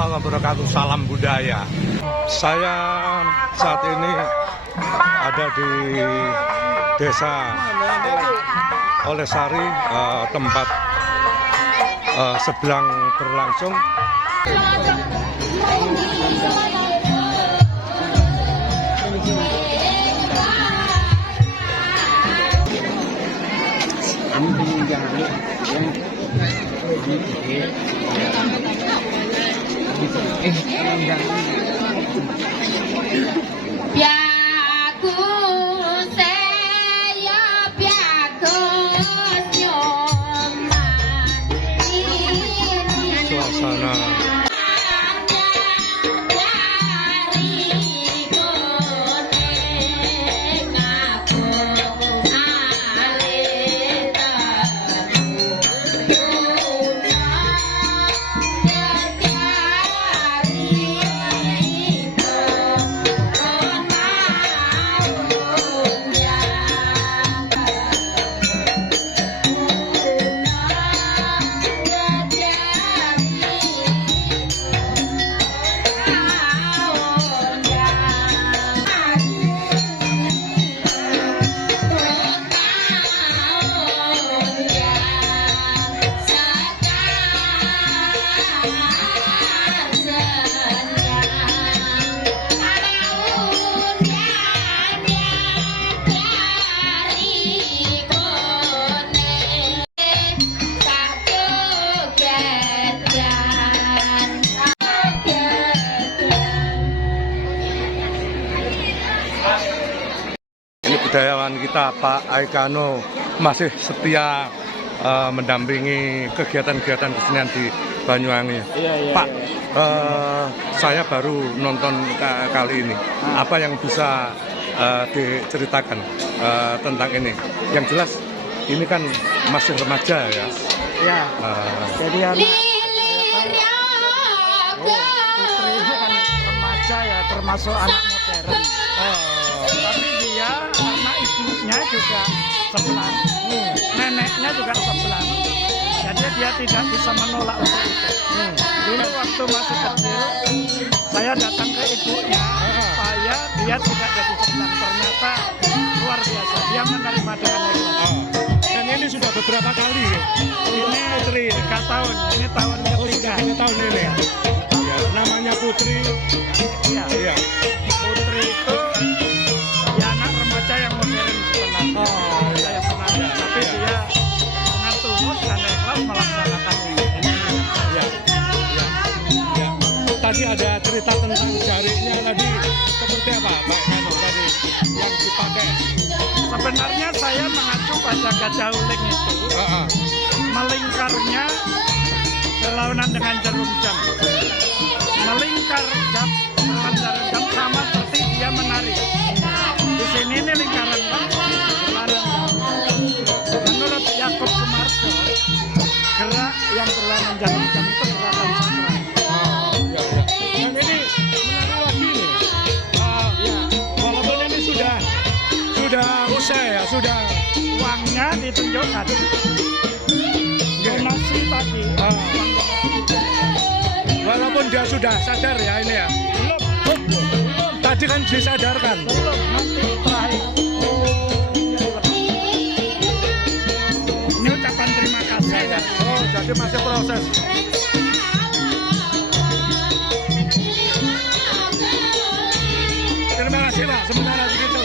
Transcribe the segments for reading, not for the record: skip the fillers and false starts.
warahmatullahi wabarakatuh. Salam budaya. Saya saat ini ada di Desa Olesari, tempat sebelang berlangsung. Suasana budayawan kita Pak Aikano masih setia mendampingi kegiatan-kegiatan kesenian di Banyuwangi. Iya, Pak, saya baru nonton kali ini. Apa yang bisa diceritakan tentang ini? Yang jelas ini kan masih remaja ya. Iya. Jadi Putri itu kan remaja ya, termasuk anak modern. Tapi dia karena ibunya juga sebelah, neneknya juga sebelah. Jadi dia tidak bisa menolak untuk itu. Dulu waktu masih kecil, saya datang ke ibunya supaya dia tidak jadi sebelah. Ternyata luar biasa, dia menerima dengan ikhlas. Dan ini sudah beberapa kali ya? Ini Putri 3 tahun, ini tahun ketiga. Ini tahun ini ya? Namanya Putri. Iya. Putri itu ya anak remaja yang modern sebenarnya. Saya senang, tapi dia dengan tulus dan ikhlas melaksanakan ini. Ya. Tadi ada cerita tentang jariknya tadi seperti apa Pak Nano tadi yang dipakai? Sebenarnya saya mengacu pada gajah uling itu, melingkarnya berlawanan dengan jarum jam. Melingkar jam berlawanan jarum jam sama seperti dia menari. Di sini ini lingkaran menurut Yakub Sumarjo, gerak yang berlawanan jarum jam itu gerakan sakral. Dan ini menari lagi nih. Walaupun ini sudah usai ya, sudah Uangnya ditunjukkan. Donasi tadi. Walaupun dia sudah sadar ya ini ya. Belum. Tadi kan disadarkan. Belum, nanti terakhir. Ini ucapan terima kasih ya. Jadi masih proses. Terima kasih Pak, sementara begitu.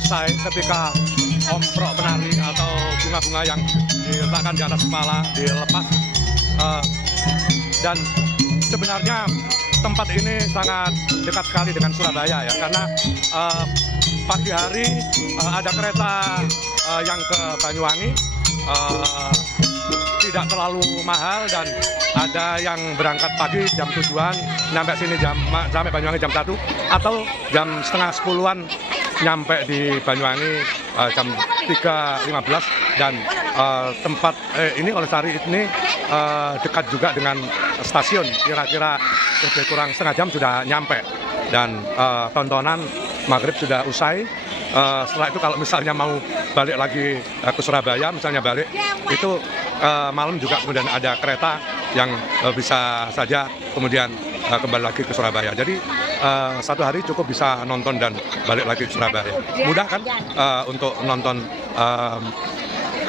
usai ketika omprok penari atau bunga-bunga yang diletakkan di atas kepala dilepas. Dan sebenarnya tempat ini sangat dekat sekali dengan Surabaya ya, karena pagi hari ada kereta yang ke Banyuwangi, tidak terlalu mahal, dan ada yang berangkat pagi jam 7-an nyampe sini sampai Banyuwangi jam 1, atau jam setengah 10-an nyampe di Banyuwangi jam 3.15. Dan tempat ini Olesari ini dekat juga dengan stasiun, kira-kira lebih kurang setengah jam sudah nyampe. Dan tontonan maghrib sudah usai. Setelah itu kalau misalnya mau balik lagi ke Surabaya, misalnya balik itu malam juga kemudian ada kereta yang bisa saja kemudian kembali lagi ke Surabaya. Jadi satu hari cukup bisa nonton dan balik lagi ke Surabaya. Mudah kan untuk nonton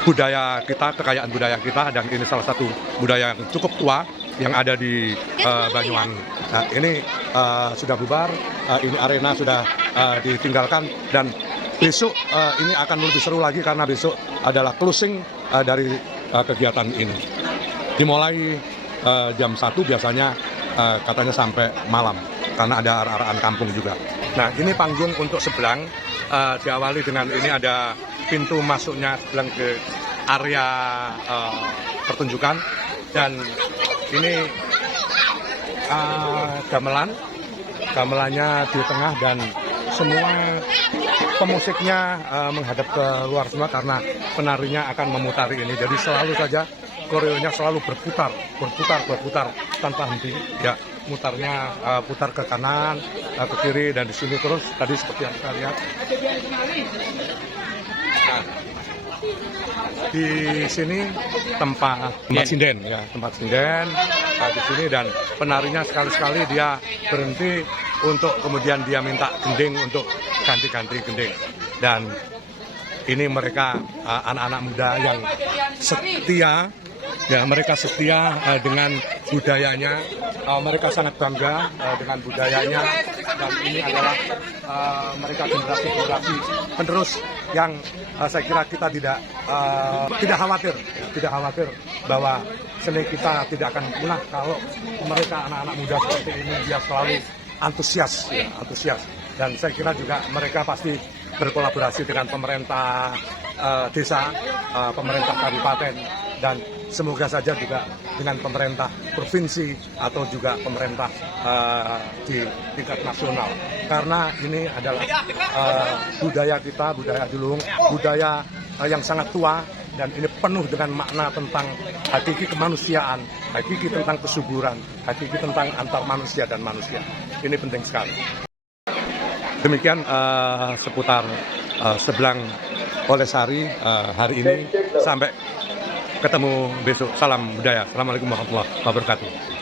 budaya kita, kekayaan budaya kita, dan ini salah satu budaya yang cukup tua yang ada di Banyuwangi. Nah, ini sudah bubar, ini arena sudah ditinggalkan, dan besok ini akan lebih seru lagi karena besok adalah closing dari kegiatan ini. Dimulai jam 1 biasanya, katanya sampai malam karena ada arah-arahan kampung juga. Nah, ini panggung untuk sebelang, diawali dengan ini ada pintu masuknya sebelang ke area pertunjukan, dan ini gamelannya di tengah, dan semua pemusiknya menghadap ke luar semua karena penarinya akan memutari ini. Jadi selalu saja koreonya selalu berputar tanpa henti. Ya, mutarnya putar ke kanan, ke kiri, dan di sini terus tadi seperti yang kita lihat. Nah, di sini tempat sinden ya, tempat sinden di sini, dan penarinya sekali-sekali dia berhenti untuk kemudian dia minta gending untuk ganti-ganti gending. Dan ini mereka anak-anak muda yang setia ya, mereka setia dengan budayanya, mereka sangat bangga dengan budayanya, dan ini adalah mereka generasi penerus yang saya kira kita tidak khawatir bahwa seni kita tidak akan punah kalau mereka anak-anak muda seperti ini dia selalu antusias. Dan saya kira juga mereka pasti berkolaborasi dengan pemerintah desa, pemerintah kabupaten, dan semoga saja juga dengan pemerintah provinsi atau juga pemerintah di tingkat nasional. Karena ini adalah budaya kita, budaya Julung, budaya yang sangat tua, dan ini penuh dengan makna tentang hakiki kemanusiaan, hakiki tentang kesuburan, hakiki tentang antar manusia dan manusia. Ini penting sekali. Demikian seputar sebelang Olesari hari ini. Sampai ketemu besok. Salam budaya. Assalamualaikum warahmatullahi wabarakatuh.